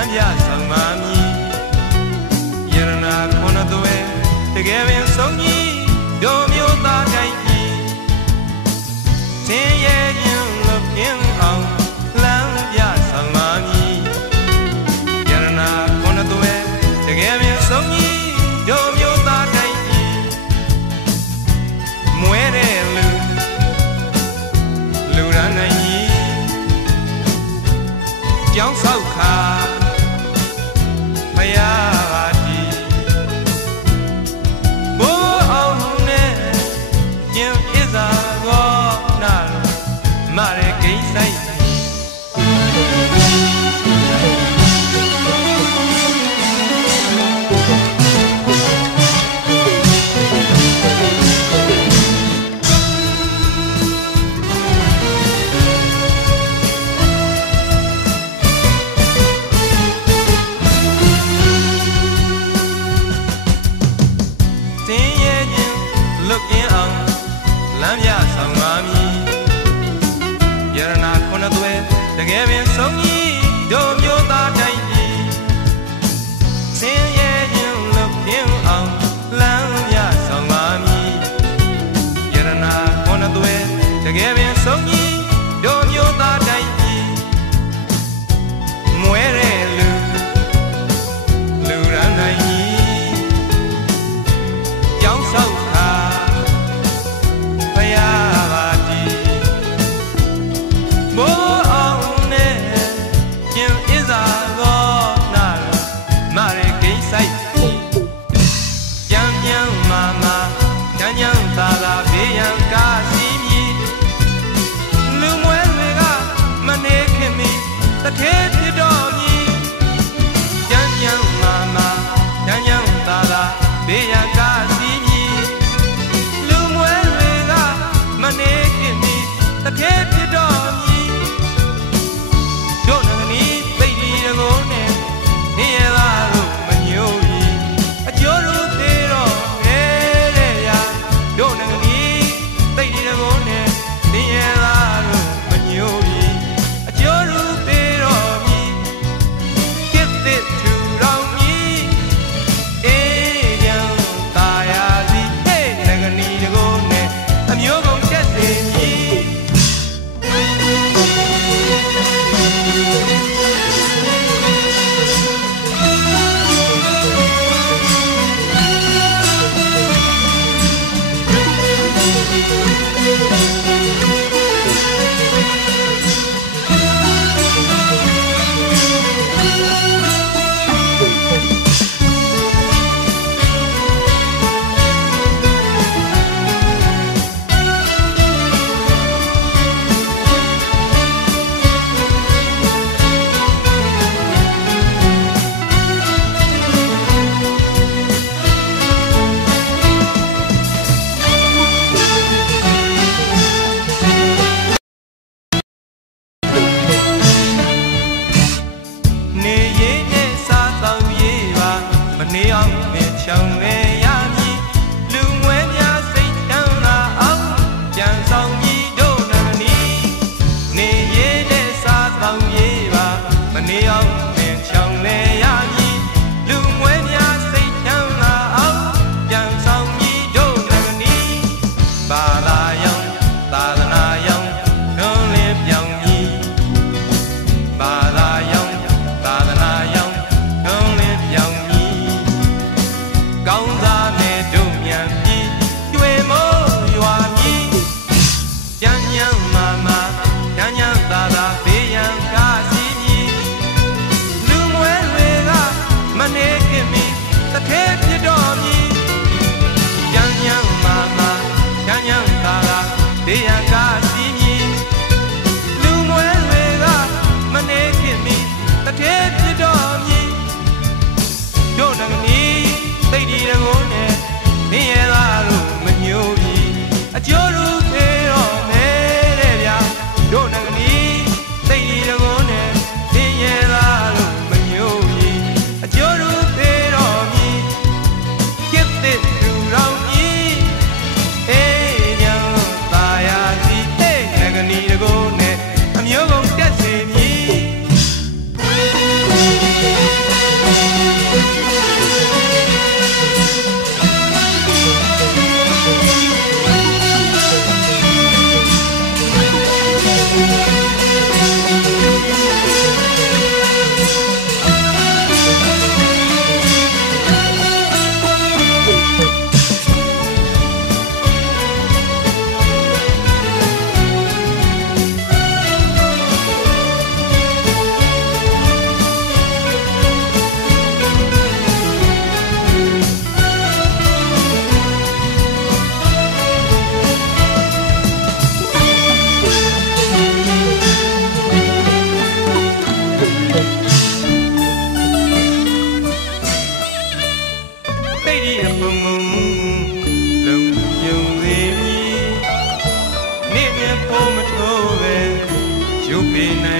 မ်းပြဆောင်ပါမည်ယရနာခုနှစ်သွဲတကယ်ပင်ဆုံးကြီးတို့မျိုးသားတိုင်းပြည်သင်ရဲ့ခြင်းလို့ပြင်းအောင်လမ်းပြဆောင်ပါမည်ယရနာခုနှစ်သွဲတကယ်ပင်ဆုံးကြီးတို့မျိုးသားတိုင်းပြည်မွဲတဲ့လူလူရန်နိုင်ကြီးကြောင်းဆောက်ခါ ကြီးအပုံမုံလုံယုံသေးပြီနေပြန်ပေါ်မတော့ပဲရုပ်ပေနိုင်